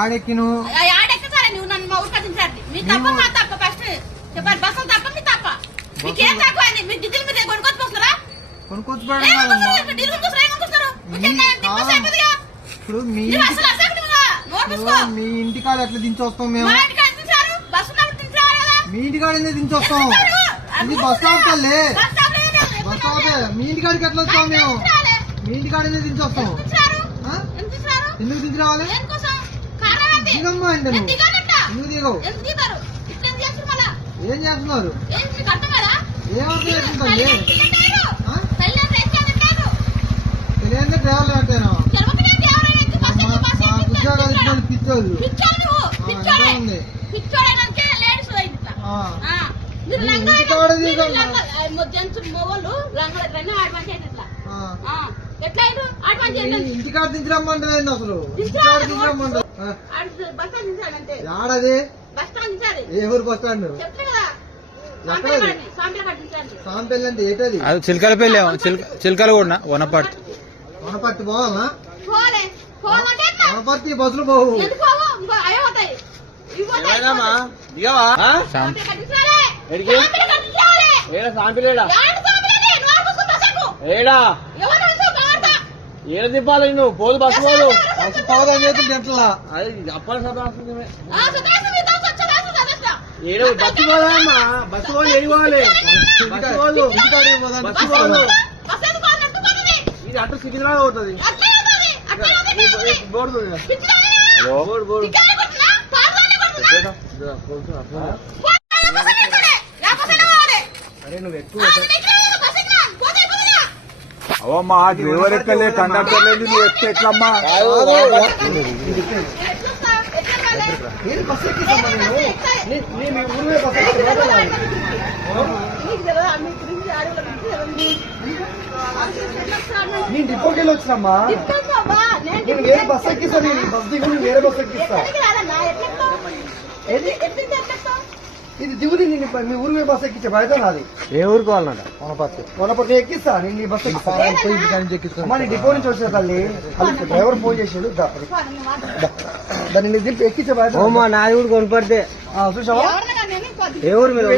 ఆడెక్కి నువ్వు ఆడెక్కసారా నువ్వు నన్ను మా ఊరు కట్టించాలి. మీ తప్ప మా తప్ప ఫస్ట్ చెప్పండి. బస్సులు తప్ప మీ తప్ప. మీకేం తక్కువ అయింది? మీ దిద్దులు మీరు కొనుక్కొచ్చుకొస్తారా? కొనుక్కొచ్చుకోవడం ఇప్పుడు మీ ఇంటికాడ ఎట్లా దించొస్తాం మేము? మీ ఇంటికాడ దించొస్తాం. ఇది బస్ స్టాప్ తల్లి, బస్ స్టాప్. మీ ఇంటికాడికి ఎట్లా వస్తాం మేము? మీ ఇంటికాడ దించొస్తాం. ఎందుకు దించి రావాలి? దిగమ్మా అంటే నువ్వు ఎందుకు దిగవు? ఏం చేస్తున్నారు? ఏమవుతుంది? తెలియదు డ్రైవర్లు అంటేనా? మా ఉద్యోగాలు ఇచ్చిన పిచ్చోళ్ళు ఉంది. ఇంటికాడ దించరమ్మంటే అసలు ఇంటికాడ దించరమ్మంటే ఆడది ఏ ఊరు బస్ స్టాండ్? సాంపల్లి అంటే ఏంటది? అది చిలకలపల్లి, చిలకలు కూడా వనపర్తి. వనపర్తి పోవాలా? వనపర్తి బస్సులు పోవు. ఏడ దింపాలి నువ్వు? పోదు బస్సు పోదు. బస్సు పోదని చేతులు ఎట్లా? అది అప్పాలి ఏడు బస్సు పోదామా? బస్సు పోదు ఏడుకోవాలి. బస్సు పోదు, బస్సు పోదు. ఇది అటు సికింద్రాబాద్ అవుతుంది. బోర్డు బోర్డు బోర్డు అరే నువ్వు ఎక్కువ అవమ్మా డ్రైవర్ ఎక్కలే, కండక్టర్ లేదు, నువ్వు ఎక్కి ఎట్లమ్మా? నేను డిపోకి వెళ్ళి వచ్చినమ్మా. నేను వేరే బస్ ఎక్కిస్తా. నేను బస్ దిగు, వేరే బస్ ఎక్కిస్తా. ఇది దిగుది. నేను మీ ఊరు బస్ ఎక్కించే బయట నాది. ఏ ఊరు కావాలన్నట? వనపర్తి. వనపర్తి ఎక్కిస్తా. నేను ఈ బస్ ఎక్కిస్తా. డిపో నుంచి వచ్చిన తల్లి డ్రైవర్ ఫోన్ చేసాడు. దాన్ని దింపి ఎక్కించే బయట నాది కూడా కొనపడితే చూసావా? ఏ ఊరు మీరు?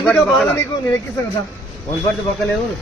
నీకు నేను ఎక్కిస్తాను కదా. కొనపడితే పక్కలే ఊరు.